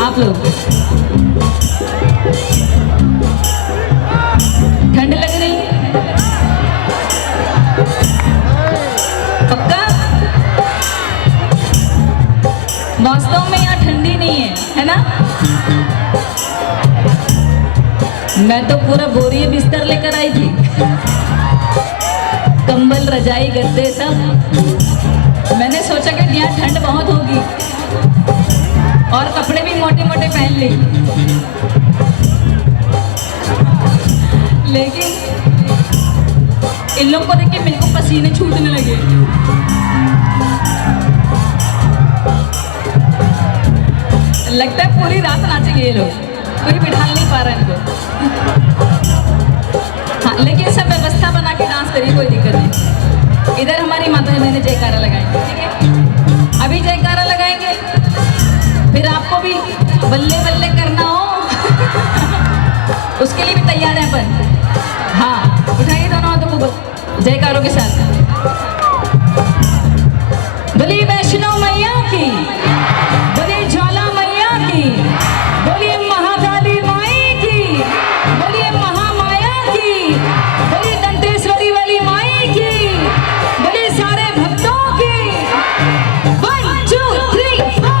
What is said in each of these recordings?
आप लोग ठंड लग रही है? पक्का? वास्तव में यहाँ ठंडी नहीं है ना? मैं तो पूरा बोरिए बिस्तर लेकर आई थी, कंबल रजाई गद्दे सब। मैंने सोचा कि यहाँ ठंड बहुत होगी और कपड़े भी मोटे मोटे पहन ली, लेकिन इन लोगों को देख के मेरे को पसीने छूटने लगे। लगता है पूरी रात नाचेंगे ये लोग, कोई बिठा नहीं पा रहा है इनको। हाँ, लेकिन सब व्यवस्था बना के डांस करिए, कोई दिक्कत नहीं। इधर हमारी माता मैंने जयकारा लगाएंगे, ठीक है? अभी जयकारा लगाएंगे, फिर आपको भी बल्ले बल्ले करना हो उसके लिए भी तैयार है अपन। हाँ, उठाइए दोनों हाथों को जयकारों के साथ। बोलिए वैष्णो मैया की, बोलिए ज्वाला मैया की, बोलिए महाकाली माई की, बोलिए महामाया की, बोलिए दंतेश्वरी वाली माई की, बोलिए सारे भक्तों की। 1 2 3 4।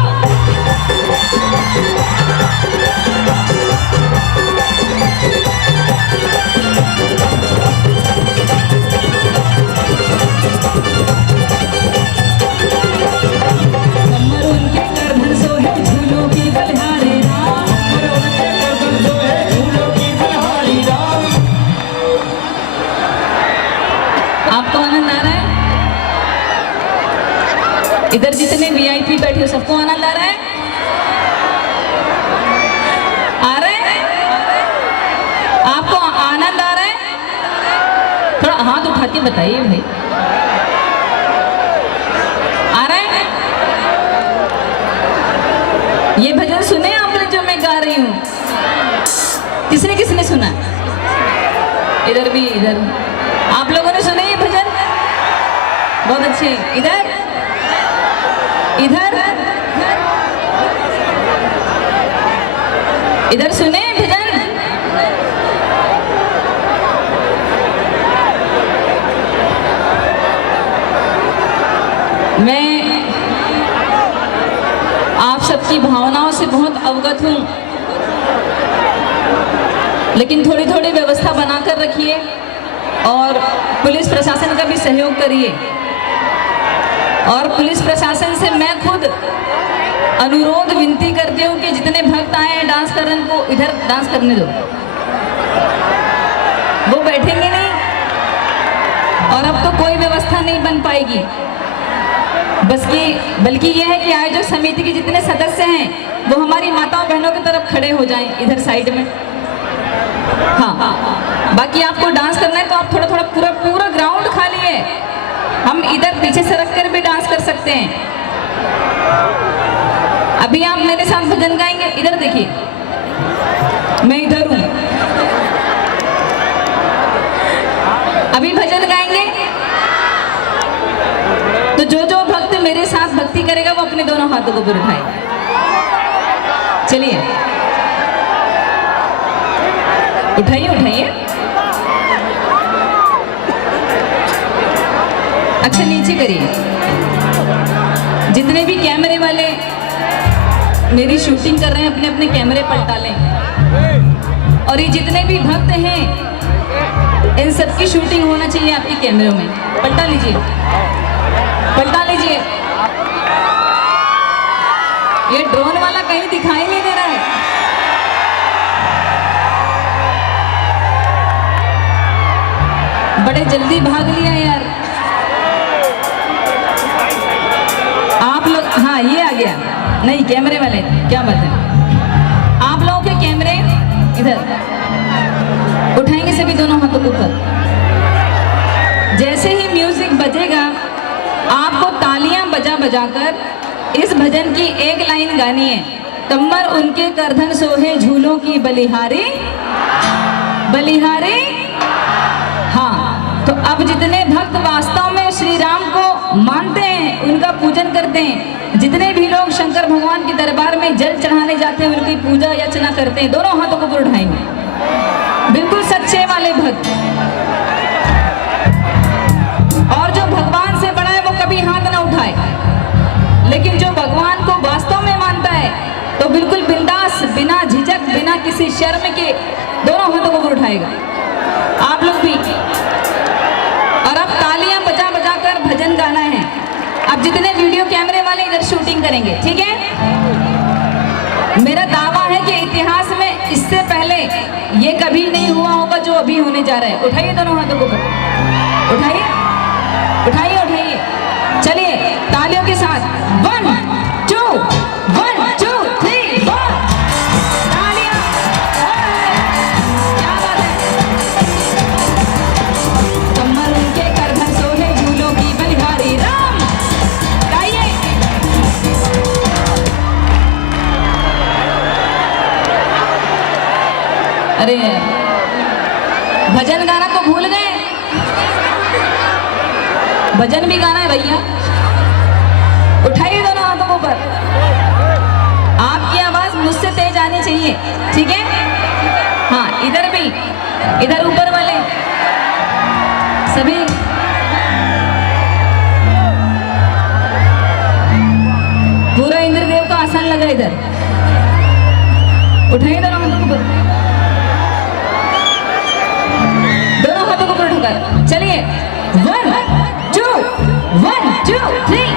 इधर जितने वीआईपी बैठे हो सबको आनंद आ रहा है? आ रहा है? आपको आनंद आ रहा है? थोड़ा हाथ उठा के बताइए भाई, आ रहा है? ये भजन सुने आपने जो मैं गा रही हूँ? किसने किसने सुना? इधर भी, इधर आप लोगों ने सुने ये भजन? बहुत अच्छे। इधर इधर इधर सुने भजन? मैं आप सबकी भावनाओं से बहुत अवगत हूं, लेकिन थोड़ी थोड़ी व्यवस्था बनाकर रखिए और पुलिस प्रशासन का भी सहयोग करिए। और पुलिस प्रशासन से मैं खुद अनुरोध विनती करती हूँ कि जितने भक्त आए हैं डांस करने को, इधर डांस करने दो। वो बैठेंगे नहीं और अब तो कोई व्यवस्था नहीं बन पाएगी। बल्कि ये है कि आयोजक समिति के जितने सदस्य हैं वो हमारी माताओं बहनों की तरफ खड़े हो जाएं इधर साइड में। हाँ, बाकी आपको डांस करना है तो आप थोड़ा थोड़ा पूरा ग्राउंड खाली है, हम इधर पीछे सरक कर भी डांस कर सकते हैं। अभी आप मेरे साथ भजन गाएंगे, इधर देखिए, मैं इधर हूं। अभी भजन गाएंगे तो जो जो भक्त मेरे साथ भक्ति करेगा वो अपने दोनों हाथों को ऊपर उठाए। चलिए, उठाइए उठाइए। अच्छा, नीचे करिए। जितने भी कैमरे वाले मेरी शूटिंग कर रहे हैं अपने अपने कैमरे पलटा लें। और ये जितने भी भक्त हैं इन सबकी शूटिंग होना चाहिए आपके कैमरों में। पलटा लीजिए, पलटा लीजिए। ये ड्रोन वाला कहीं दिखाई नहीं दे रहा है। बड़े जल्दी भाग लिया यार आप लोग। हाँ, ये आ गया। नहीं, कैमरे वाले क्या बात है। आप लोगों के कैमरे इधर उठाएंगे सभी दोनों हाथों को ऊपर। जैसे ही म्यूजिक बजेगा आपको तालियां बजा बजाकर इस भजन की एक लाइन गानी है। कमर उनके करधन सोहे झूलों की बलिहारी बलिहारी। हाँ, तो अब जितने भक्त वास्तव में श्री राम को मानते हैं, उनका पूजन करते हैं, जितने भी लोग शंकर अगर भगवान के दरबार में जल चढ़ाने जाते हैं, उनकी पूजा अर्चना करते हैं, दोनों हाथों को ऊपर उठाएंगे, बिल्कुल सच्चे वाले भक्त। और जो भगवान से बड़ा है वो कभी हाथ ना उठाए, लेकिन जो भगवान को वास्तव में मानता है तो बिल्कुल बिंदास, बिना झिझक, बिना किसी शर्म के दोनों हाथों को ऊपर उठाएगा। आप लोग भी। और अब तालियां बजा बजा कर भजन गाना है। अब जितने वीडियो कैमरे वाले इधर शूटिंग करेंगे, ठीक है। मेरा दावा है कि इतिहास में इससे पहले ये कभी नहीं हुआ होगा जो अभी होने जा रहा है। उठाइए दोनों हाथों को ऊपर, उठाइए उठाइए उठाइए। चलिए तालियों के साथ 1 2 1 2 3 4 तालियां। क्या बात है। कमर के करधन सोहे झूलों की बलिहारी राम। गाइए। अरे भजन गाना तो भूल गए, भजन भी गाना है भैया। उठाइए दोनों हाथों को ऊपर। आपकी आवाज मुझसे तेज आनी चाहिए, ठीक है। हाँ इधर भी, इधर ऊपर वाले सभी। पूरा इंद्रदेव का आसन लगा इधर। उठाइए दोनों हाथों को ऊपर, दोनों हाथों को ऊपर उठाकर। चलिए 1 2 1 2 3